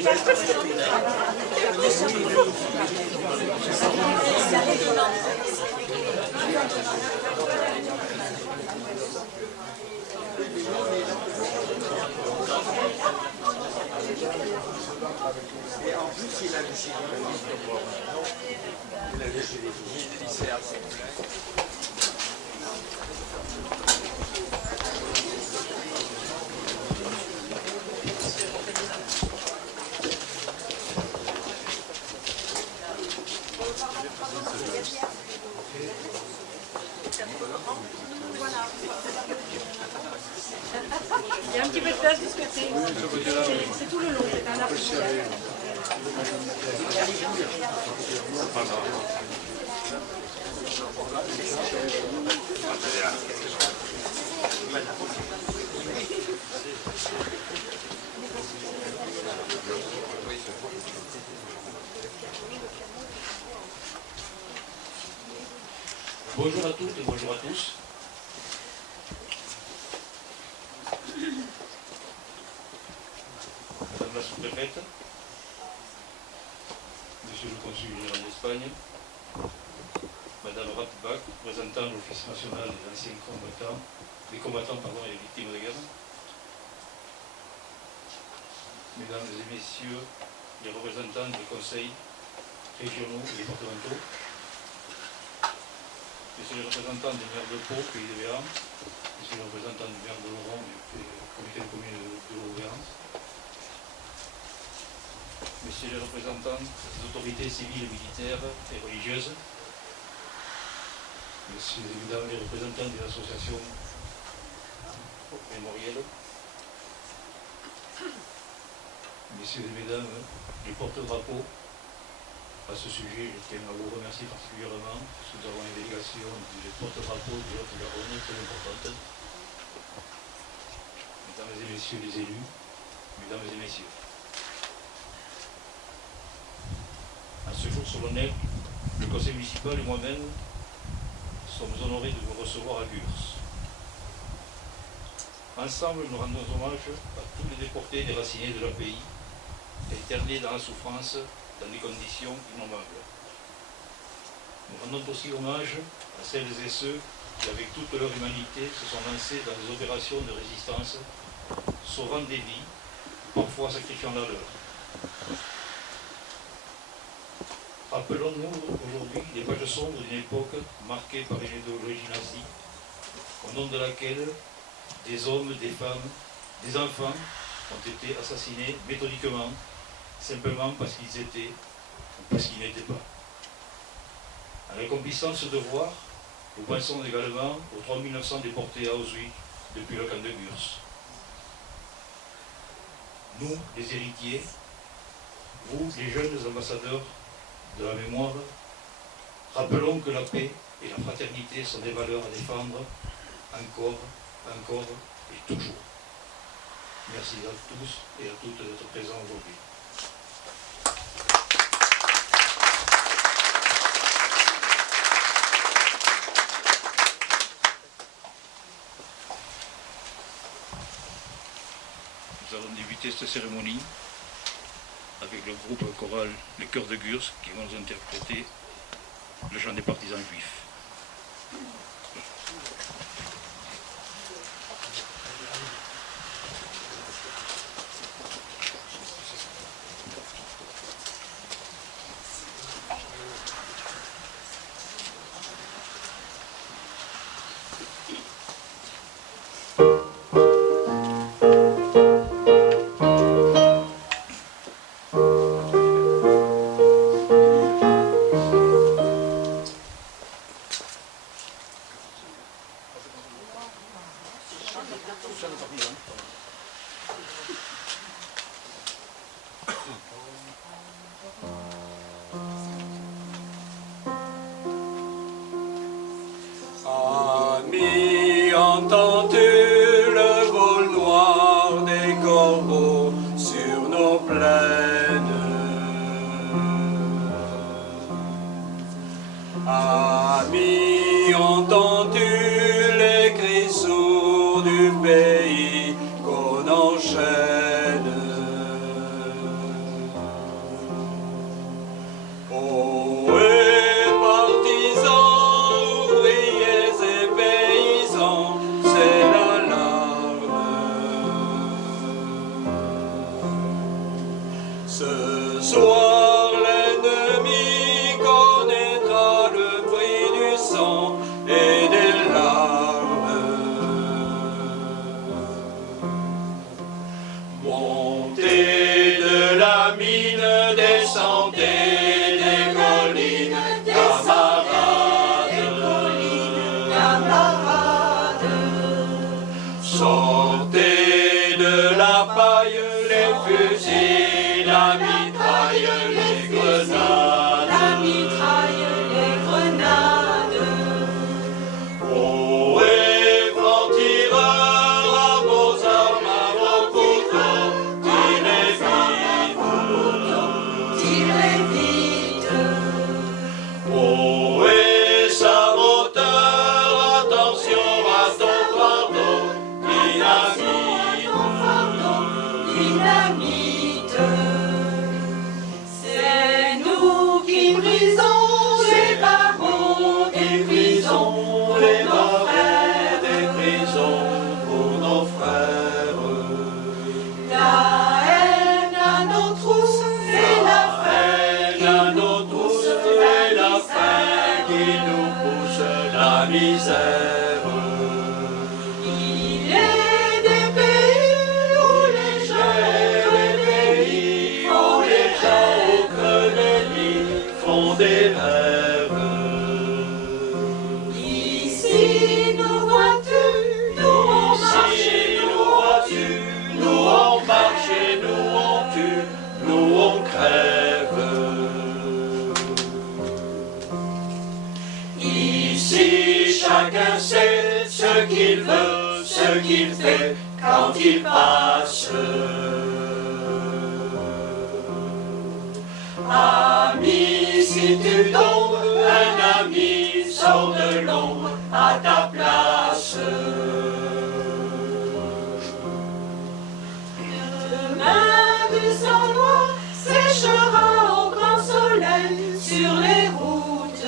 Et en plus, il a décidé de lycée à Il y a un petit peu de place de ce côté. C'est tout le long, c'est un arbre. Bonjour à toutes et bonjour à tous. Madame la sous-préfète, Monsieur le consul général d'Espagne, Madame Ratbach, représentant l'Office national des anciens combattants, des combattants et victimes de guerre, Mesdames et Messieurs les représentants des conseils régionaux et départementaux, Messieurs les représentants des maires de Pau, Pays de Béarn, Messieurs les représentants du maire de Laurent et du comité de commune de l'Auvergne, Messieurs les représentants des autorités civiles, militaires et religieuses, Messieurs et Mesdames les représentants des associations mémorielles, Messieurs et Mesdames les porte-drapeaux. À ce sujet, je tiens à vous remercier particulièrement parce que nous avons une délégation des porte-drapeaux de Haute-Garonne très importante. Mesdames et Messieurs les élus, Mesdames et Messieurs. À ce jour solennel, le conseil municipal et moi-même sommes honorés de vous recevoir à Gurs. Ensemble, nous rendons hommage à tous les déportés et déracinés de leur pays, internés dans la souffrance, dans des conditions innommables. Nous rendons aussi hommage à celles et ceux qui, avec toute leur humanité, se sont lancés dans des opérations de résistance, sauvant des vies, parfois sacrifiant la leur. Rappelons-nous aujourd'hui les pages sombres d'une époque marquée par une idéologie nazie, au nom de laquelle des hommes, des femmes, des enfants ont été assassinés méthodiquement, simplement parce qu'ils étaient ou parce qu'ils n'étaient pas. En accomplissant ce devoir, nous pensons également aux 3900 déportés à Auschwitz depuis le camp de Gurs. Nous, les héritiers, vous, les jeunes ambassadeurs de la mémoire, rappelons que la paix et la fraternité sont des valeurs à défendre encore et toujours. Merci à tous et à toutes d'être présents aujourd'hui. Nous allons débuter cette cérémonie avec le groupe choral Les Chœurs de Gurs qui vont nous interpréter le chant des partisans juifs. Amis, entends-tu le vol noir des corbeaux sur nos plaines? Amis, entends-tu les cris sourds du pays qu'on enchaîne? Ce soir, l'ennemi connaîtra le prix du sang et des larmes. Montez de la mine, descendez des collines, sortez de la paille les fusils, la mitraille, les grenades. Ô francs-tireurs, à vos armes, à vos couteaux, tirez vite. Ô saboteurs, attention à ton fardeau, dynamite. C'est nous qui brisons les barreaux des prisons, les barreaux des prisons pour nos frères. La haine à nos trousses et la faim À nos trousses et la faim qui nous pousse la misère. Il est des pays où les gens Au creux des lits font des rêves. ici nous vois-tu, nous on marche et Nous vois-tu, nous on marche et nous on tue, nous on crève. Ici chacun sait ce qu'il veut, ce qu'il fait quand il passe. Ami, si tu tombes, un ami sort de l'ombre à ta place. Demain du sang noir séchera au grand soleil sur les routes.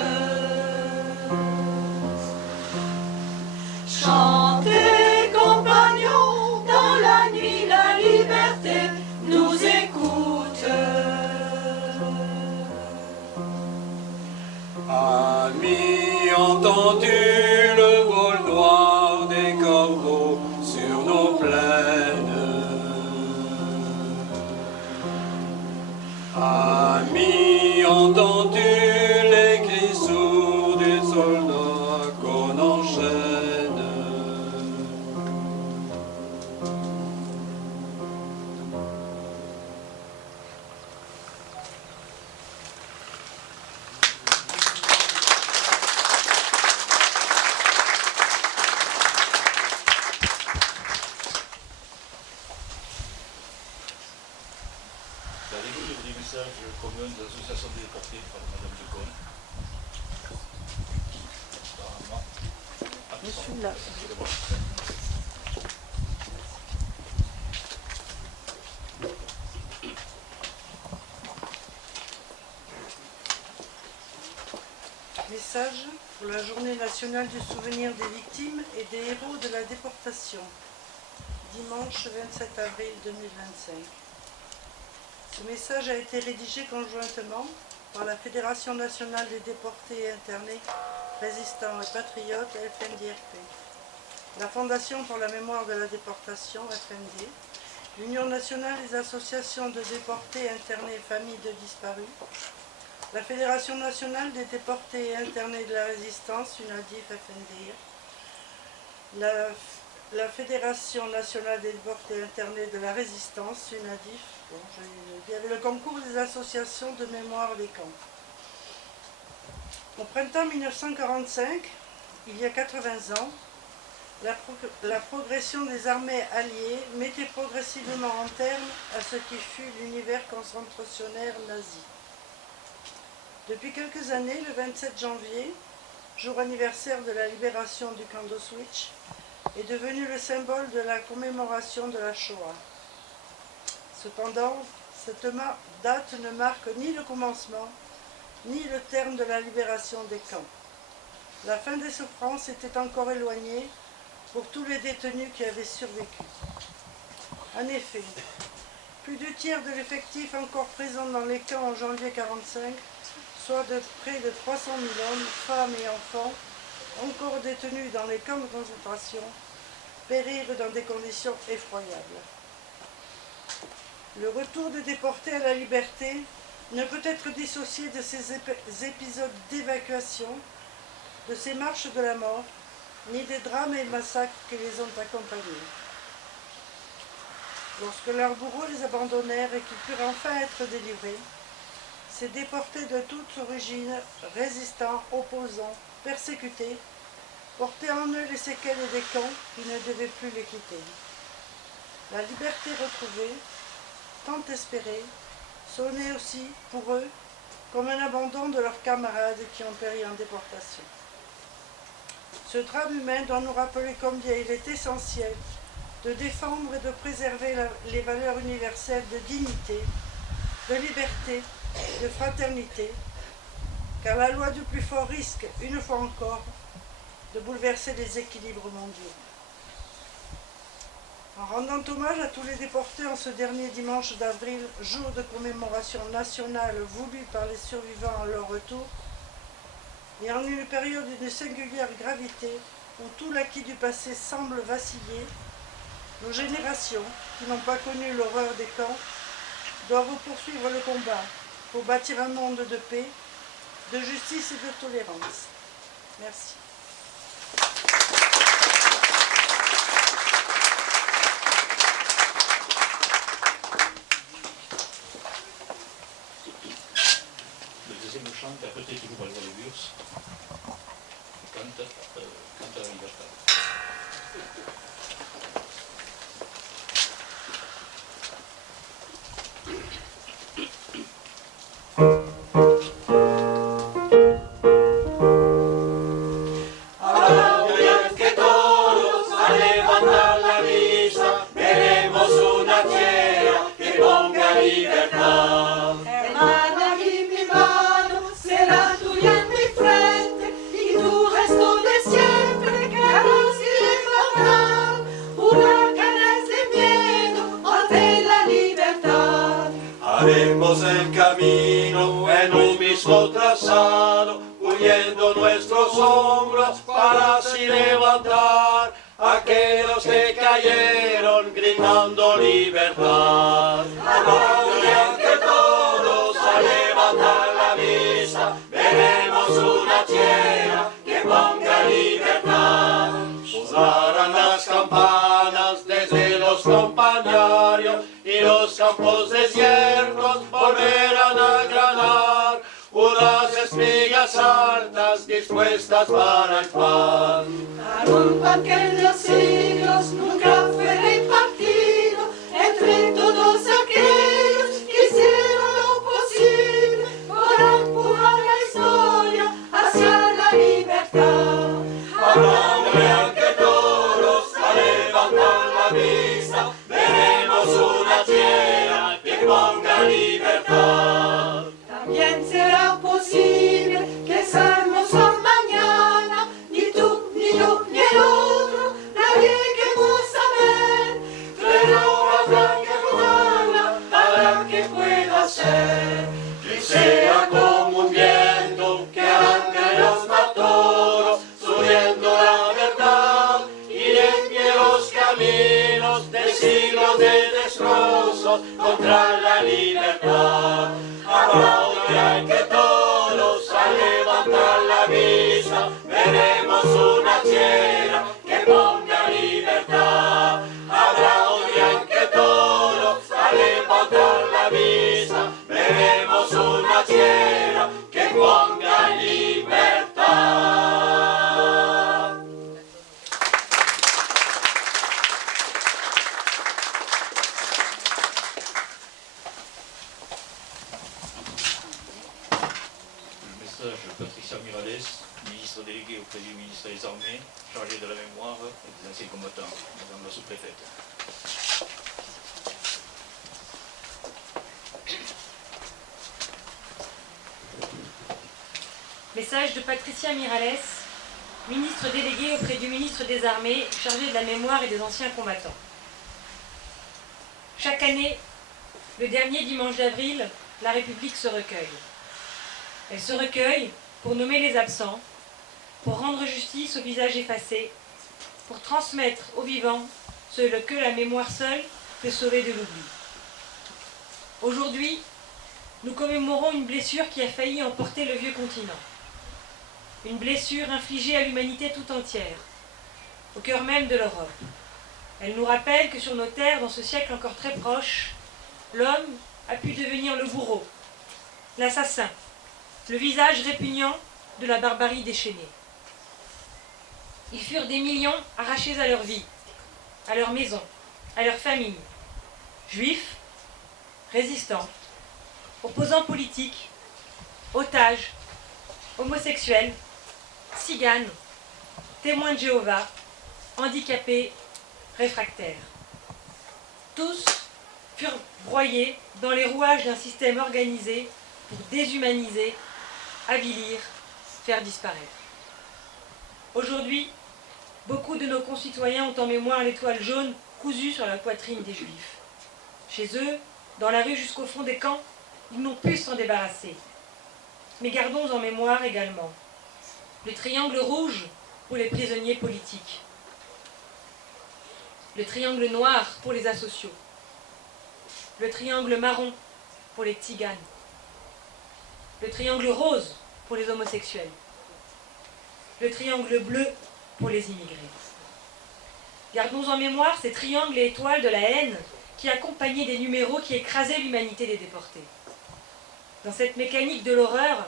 Chantez, compagnons, dans la nuit la liberté nous écoute. Amis, entends-tu le vol noir des corbeaux sur nos plaines? Amis, entends-tu les cris sourds des soldats qu'on enchaîne? Avez-vous des messages communs de l'association des déportés par Madame de Gaulle? Apparemment. Je suis là. Message pour la journée nationale du souvenir des victimes et des héros de la déportation, dimanche 27 avril 2025. Ce message a été rédigé conjointement par la Fédération nationale des déportés et internés, résistants et patriotes, FNDRP, la Fondation pour la mémoire de la déportation, FND, l'Union nationale des associations de déportés, internés et familles de disparus, la Fédération nationale des déportés et internés de la résistance, UNADIF, FNDR, la Fédération nationale des déportés et internés de la résistance, UNADIF. Bon, il y avait le concours des associations de mémoire des camps. Au printemps 1945, il y a 80 ans, la progression des armées alliées mettait progressivement en terme à ce qui fut l'univers concentrationnaire nazi. Depuis quelques années, le 27 janvier, jour anniversaire de la libération du camp d'Auschwitz, est devenu le symbole de la commémoration de la Shoah. Cependant, cette date ne marque ni le commencement, ni le terme de la libération des camps. La fin des souffrances était encore éloignée pour tous les détenus qui avaient survécu. En effet, Plus du tiers de l'effectif encore présent dans les camps en janvier 1945, soit de près de 300 000 hommes, femmes et enfants, encore détenus dans les camps de concentration, périrent dans des conditions effroyables. Le retour des déportés à la liberté ne peut être dissocié de ces épisodes d'évacuation, de ces marches de la mort, ni des drames et massacres qui les ont accompagnés. Lorsque leurs bourreaux les abandonnèrent et qu'ils purent enfin être délivrés, ces déportés de toutes origines, résistants, opposants, persécutés, portaient en eux les séquelles des camps qui ne devaient plus les quitter. La liberté retrouvée, tant espérée, sonnait aussi, pour eux, comme un abandon de leurs camarades qui ont péri en déportation. Ce drame humain doit nous rappeler combien il est essentiel de défendre et de préserver les valeurs universelles de dignité, de liberté, de fraternité, car la loi du plus fort risque, une fois encore, de bouleverser les équilibres mondiaux. En rendant hommage à tous les déportés en ce dernier dimanche d'avril, jour de commémoration nationale voulu par les survivants à leur retour, et en une période d'une singulière gravité où tout l'acquis du passé semble vaciller, nos générations, qui n'ont pas connu l'horreur des camps, doivent poursuivre le combat pour bâtir un monde de paix, de justice et de tolérance. Merci. Le deuxième chant, interprété toujours par les voix de Gurs, Canta la Libertad. Haremos el camino en un mismo trazado, uniendo nuestros hombros para así levantar a aquellos que cayeron gritando libertad. Ahora que todos a levantar la vista, veremos una tierra que ponga libertad. Sonarán las campanas desde los campanaриos y los campos desiertos volverán a granar unas espigas altas dispuestas para el pan. Para un pan que en los siglos nunca fue repartido entre todos aquellos que hicieron lo posible por empujar la historia hacia la libertad. Ahora que todos a levantar la vista, veremos una tierra que ponga libertad. También será posible que esa hermosa mañana ni tú, ni yo, ni el otro la lleguemos a ver, pero habrá que jugarla para que pueda ser. Que sea como un viento que arranca los matoros, subiendo la verdad y limpie los caminos de siglos de destrozos contra la libertad. Ahora que todos a levantar la vista, veremos una tierra que ponga libertad. Habrá un día en que todos a levantar la vista, veremos una tierra que ponga libertad. Le message de Patricia Miralles, ministre déléguée auprès du ministre des Armées, chargée de la mémoire et des anciens combattants, Madame la sous-préfète. Message de Patricia Miralles, ministre déléguée auprès du ministre des Armées, chargée de la mémoire et des anciens combattants. Chaque année, le dernier dimanche d'avril, la République se recueille. Elle se recueille pour nommer les absents, pour rendre justice aux visages effacés, pour transmettre aux vivants ce que la mémoire seule peut sauver de l'oubli. Aujourd'hui, nous commémorons une blessure qui a failli emporter le vieux continent. Une blessure infligée à l'humanité tout entière, au cœur même de l'Europe. Elle nous rappelle que sur nos terres, dans ce siècle encore très proche, l'homme a pu devenir le bourreau, l'assassin, le visage répugnant de la barbarie déchaînée. Ils furent des millions arrachés à leur vie, à leur maison, à leur famille. Juifs, résistants, opposants politiques, otages, homosexuels, tziganes, témoins de Jéhovah, handicapés, réfractaires. Tous furent broyés dans les rouages d'un système organisé pour déshumaniser, avilir, faire disparaître. Aujourd'hui, beaucoup de nos concitoyens ont en mémoire l'étoile jaune cousue sur la poitrine des Juifs. Chez eux, dans la rue jusqu'au fond des camps, ils n'ont pu s'en débarrasser. Mais gardons en mémoire également le triangle rouge pour les prisonniers politiques, le triangle noir pour les asociaux, le triangle marron pour les tziganes, le triangle rose pour les homosexuels, le triangle bleu pour les immigrés. Gardons en mémoire ces triangles et étoiles de la haine qui accompagnaient des numéros qui écrasaient l'humanité des déportés. Dans cette mécanique de l'horreur,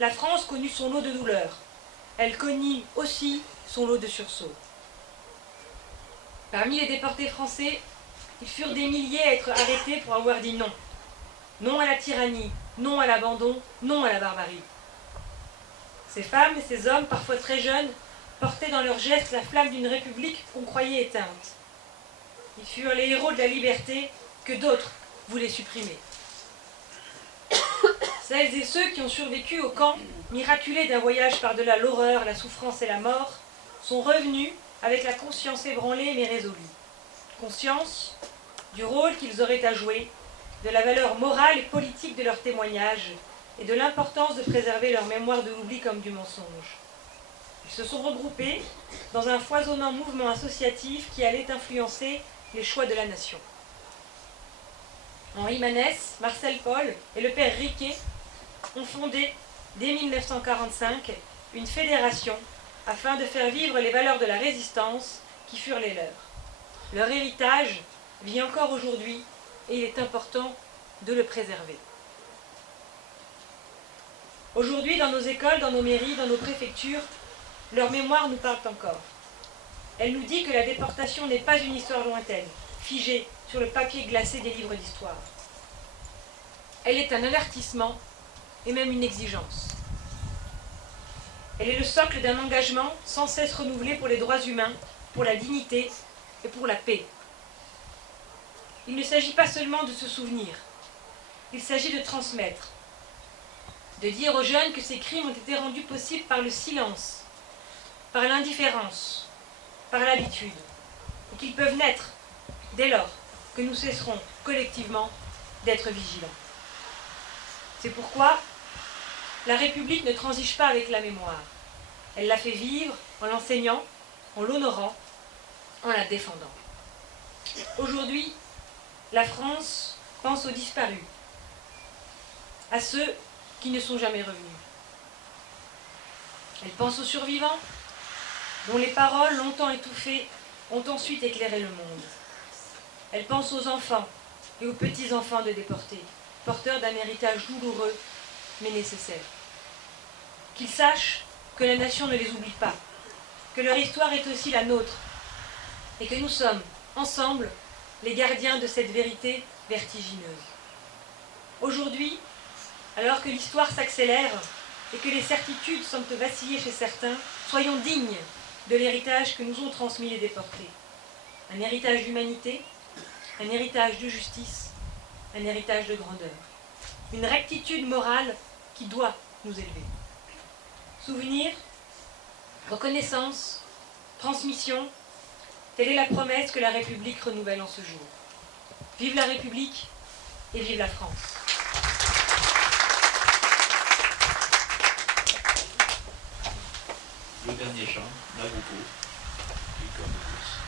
la France connut son lot de douleurs. Elle connut aussi son lot de sursauts. Parmi les déportés français, ils furent des milliers à être arrêtés pour avoir dit non. Non à la tyrannie, non à l'abandon, non à la barbarie. Ces femmes et ces hommes, parfois très jeunes, portaient dans leurs gestes la flamme d'une république qu'on croyait éteinte. Ils furent les héros de la liberté que d'autres voulaient supprimer. Celles et ceux qui ont survécu au camp, miraculés d'un voyage par-delà l'horreur, la souffrance et la mort, sont revenus avec la conscience ébranlée mais résolue. Conscience du rôle qu'ils auraient à jouer, de la valeur morale et politique de leur témoignage et de l'importance de préserver leur mémoire de l'oubli comme du mensonge. Ils se sont regroupés dans un foisonnant mouvement associatif qui allait influencer les choix de la nation. Henri Manès, Marcel Paul et le père Riquet ont fondé, dès 1945, une fédération afin de faire vivre les valeurs de la résistance qui furent les leurs. Leur héritage vit encore aujourd'hui et il est important de le préserver. Aujourd'hui, dans nos écoles, dans nos mairies, dans nos préfectures, leur mémoire nous parle encore. Elle nous dit que la déportation n'est pas une histoire lointaine, figée sur le papier glacé des livres d'histoire. Elle est un avertissement et même une exigence. Elle est le socle d'un engagement sans cesse renouvelé pour les droits humains, pour la dignité et pour la paix. Il ne s'agit pas seulement de se souvenir, il s'agit de transmettre, de dire aux jeunes que ces crimes ont été rendus possibles par le silence, par l'indifférence, par l'habitude, et qu'ils peuvent naître dès lors que nous cesserons collectivement d'être vigilants. C'est pourquoi la République ne transige pas avec la mémoire. Elle la fait vivre en l'enseignant, en l'honorant, en la défendant. Aujourd'hui, la France pense aux disparus, à ceux qui ne sont jamais revenus. Elle pense aux survivants, dont les paroles, longtemps étouffées, ont ensuite éclairé le monde. Elle pense aux enfants et aux petits-enfants de déportés, porteurs d'un héritage douloureux, mais nécessaire. Qu'ils sachent que la nation ne les oublie pas, que leur histoire est aussi la nôtre, et que nous sommes, ensemble, les gardiens de cette vérité vertigineuse. Aujourd'hui, alors que l'histoire s'accélère et que les certitudes semblent vaciller chez certains, soyons dignes de l'héritage que nous ont transmis les déportés. Un héritage d'humanité, un héritage de justice, un héritage de grandeur. Une rectitude morale qui doit nous élever. Souvenir, reconnaissance, transmission, telle est la promesse que la République renouvelle en ce jour. Vive la République, et vive la France. Le dernier chant, Nabucco, du cœur de Bruce.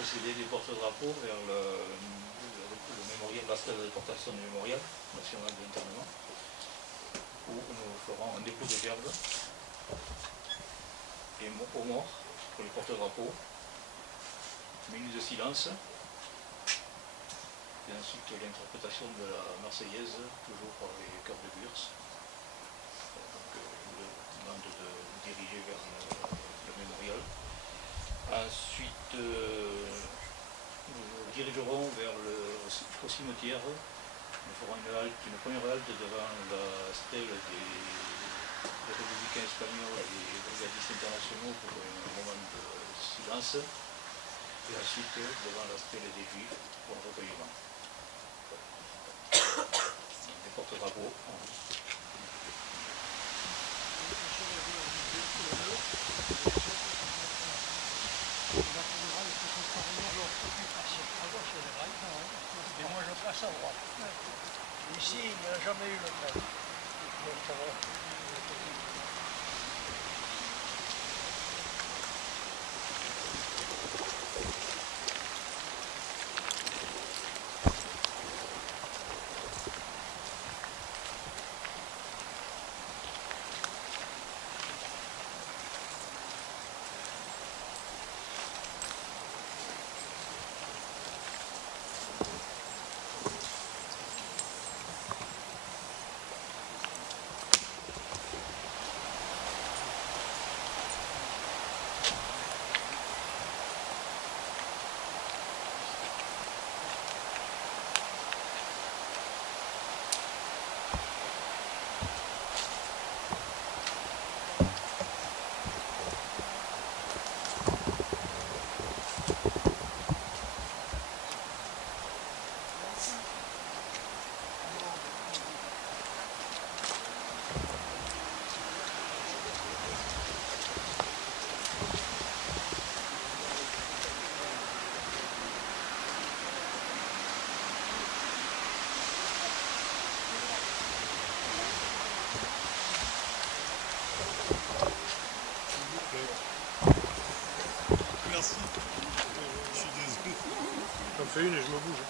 précéder les porte-drapeaux vers le mémorial, la stèle de déportation du mémorial national de l'internement. où nous ferons un dépôt de gerbe et aux morts pour les porte-drapeaux, minute de silence, et ensuite l'interprétation de la Marseillaise, toujours par les chœurs de Gurs. Donc je vous demande de diriger vers le mémorial. Ensuite, nous dirigerons vers au cimetière. Nous ferons une première halte devant la stèle des républicains espagnols et des brigadistes internationaux pour un moment de silence. Et ensuite devant la stèle des Juifs pour un recueillement. Les porte-drapeaux. Et moi je passe à droite. Ici, il n'y a jamais eu le train. Donc ça va. Merci. Je suis désolé. J'en fais une et je me bouge.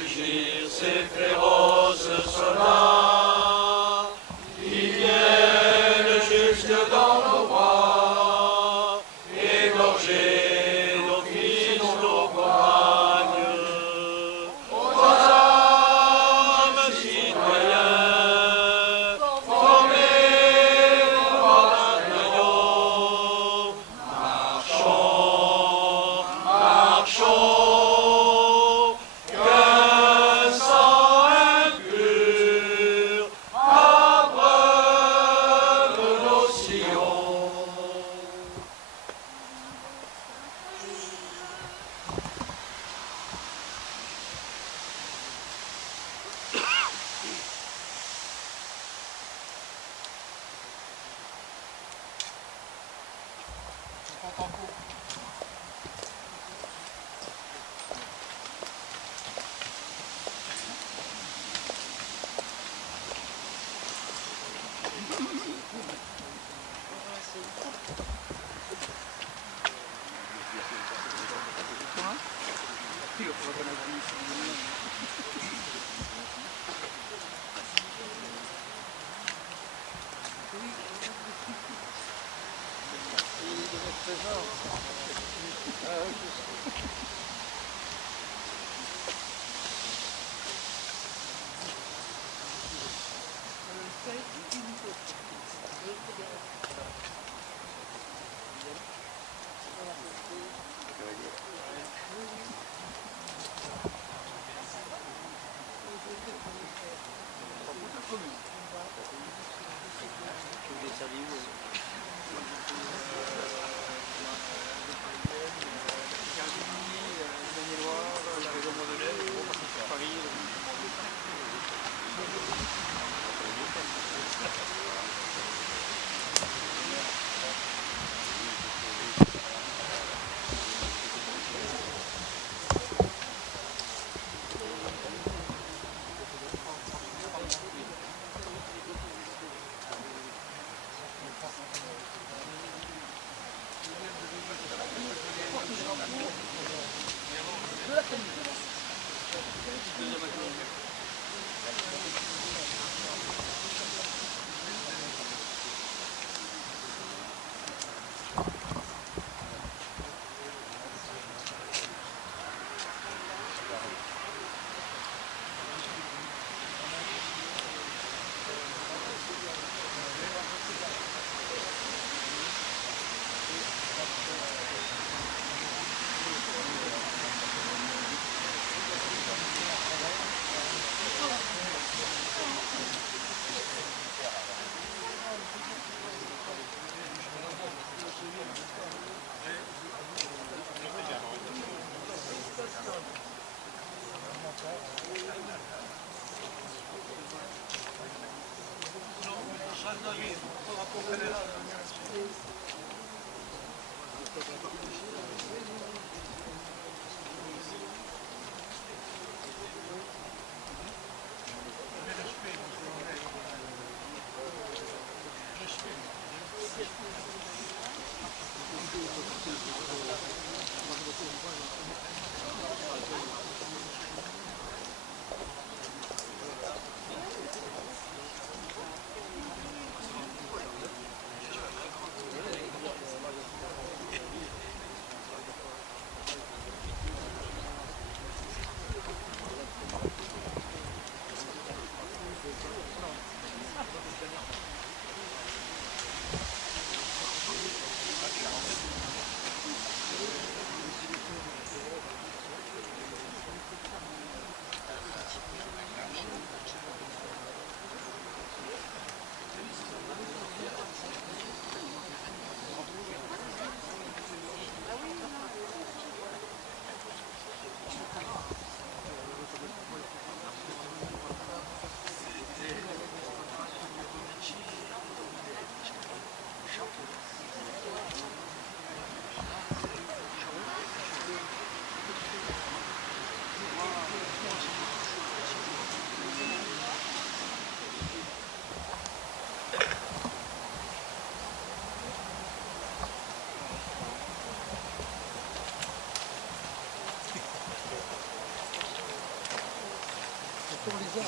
Mugir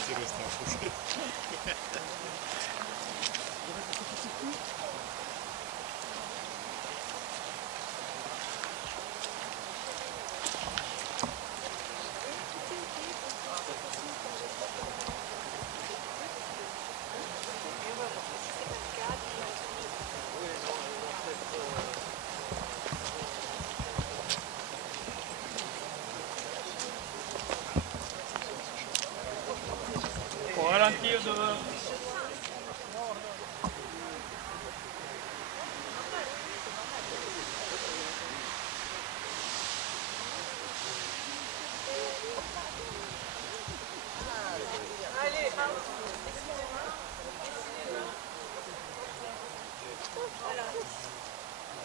C'est resté accroché. Pour ralentir devant.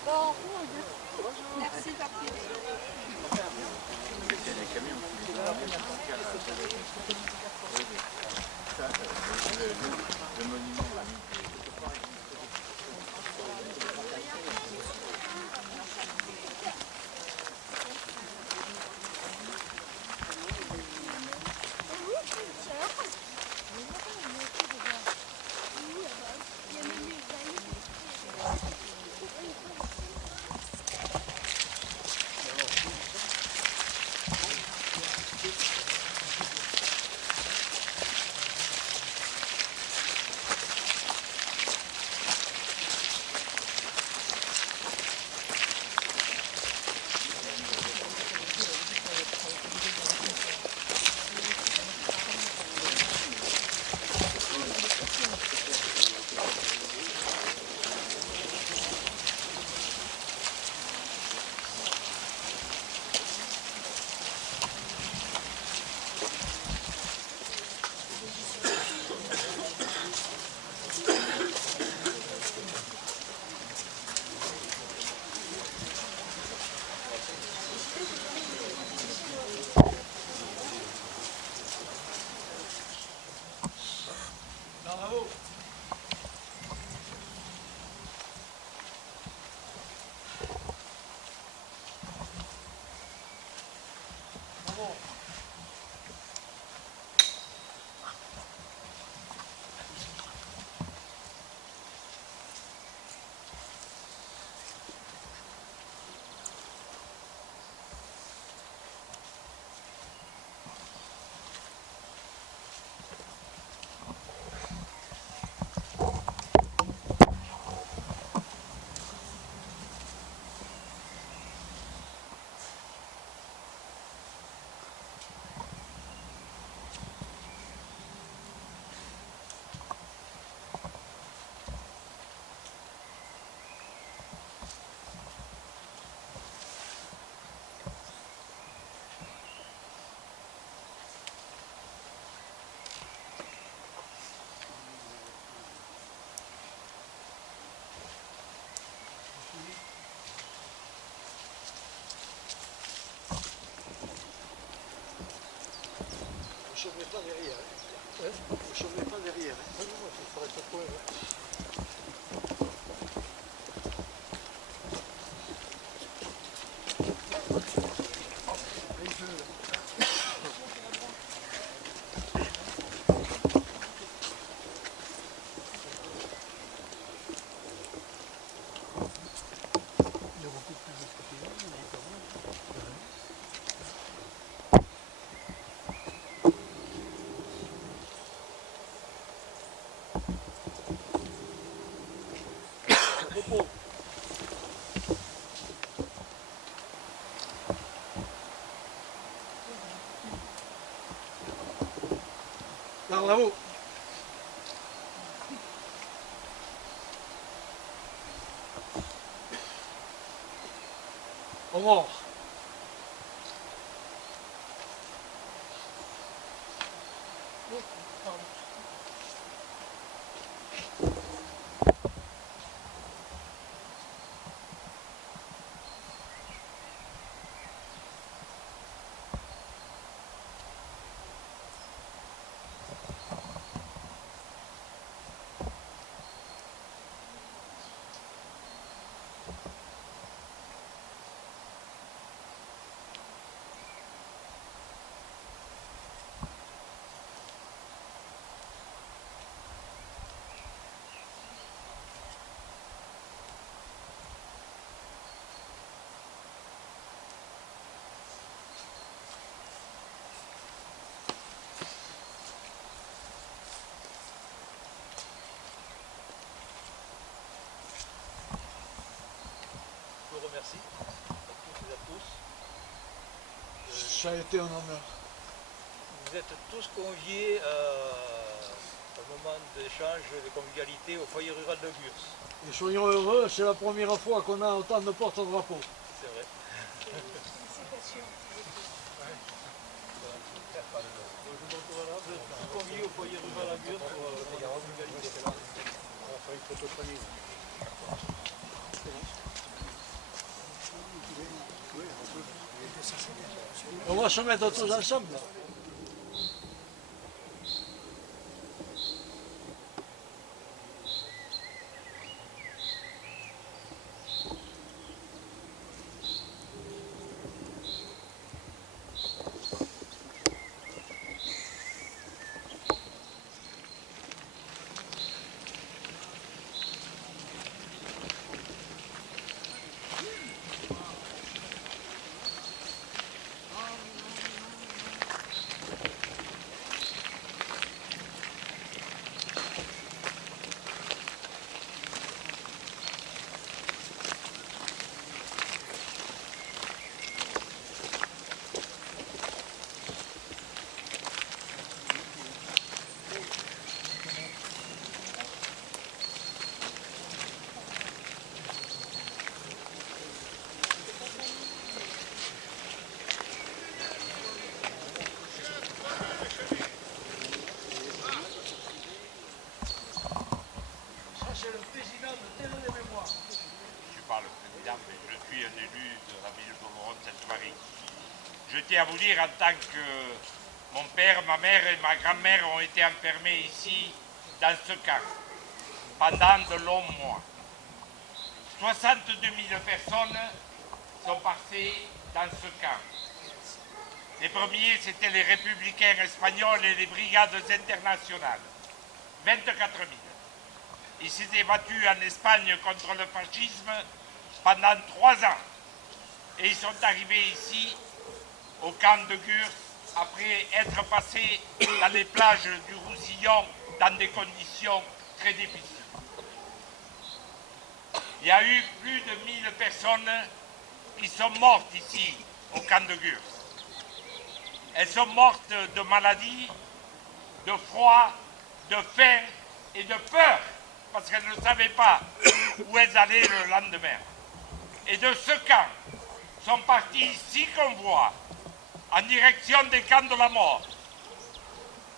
Merci, papy. Bravo. Bravo. Vous ne chômez pas derrière. Hein? Vous ne chômez pas derrière. Hein? Non, non, ça ferait pas point. Repos. Par là-haut. Au revoir. Je vous remercie à toutes et à tous. Ça a été un honneur. Vous êtes tous conviés à un moment d'échange, de convivialité au foyer rural de Gurs. Et soyons heureux, c'est la première fois qu'on a autant de porte-drapeaux. C'est vrai. Félicitations. Voilà, vous êtes tous conviés au foyer rural à Gurs pour la convivialité. On va faire une photo famille. va se mettre tous ensemble. C'est le président de Terre des Mémoires. Je ne suis pas le président, mais je suis un élu de la ville d'Oloron-Sainte-Marie. Je tiens à vous dire, en tant que mon père, ma mère et ma grand-mère ont été enfermés ici, dans ce camp, pendant de longs mois. 62 000 personnes sont passées dans ce camp. Les premiers, c'était les républicains espagnols et les brigades internationales. 24 000. Ils s'étaient battus en Espagne contre le fascisme pendant 3 ans. Et ils sont arrivés ici, au camp de Gurs, après être passés dans les plages du Roussillon dans des conditions très difficiles. Il y a eu plus de 1000 personnes qui sont mortes ici, au camp de Gurs. Elles sont mortes de maladies, de froid, de faim et de peur, parce qu'elles ne savaient pas où elles allaient le lendemain. Et de ce camp sont partis 6 convois en direction des camps de la mort.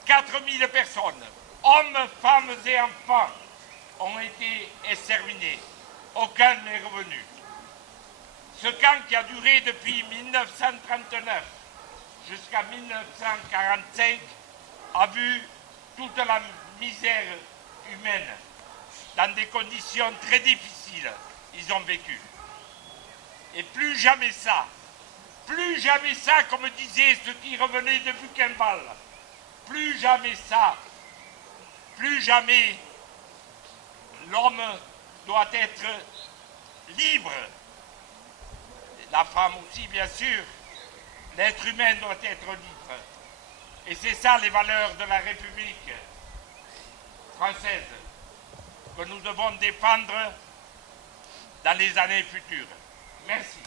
4000 personnes, hommes, femmes et enfants, ont été exterminés. Aucun n'est revenu. Ce camp qui a duré depuis 1939 jusqu'à 1945 a vu toute la misère humaine. Dans des conditions très difficiles, ils ont vécu. Et plus jamais ça, comme disaient ceux qui revenaient de Buchenwald, plus jamais ça, plus jamais l'homme doit être libre. La femme aussi, bien sûr. L'être humain doit être libre. Et c'est ça les valeurs de la République française que nous devons défendre dans les années futures. Merci.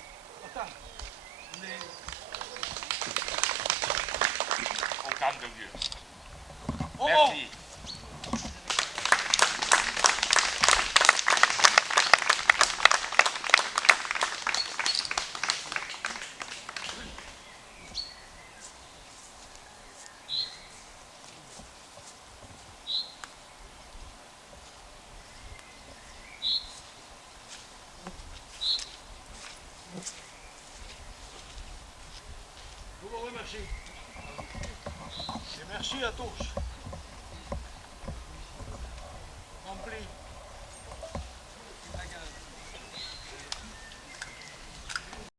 Au camp de Gurs. Merci. Je vous remercie. Et merci à tous.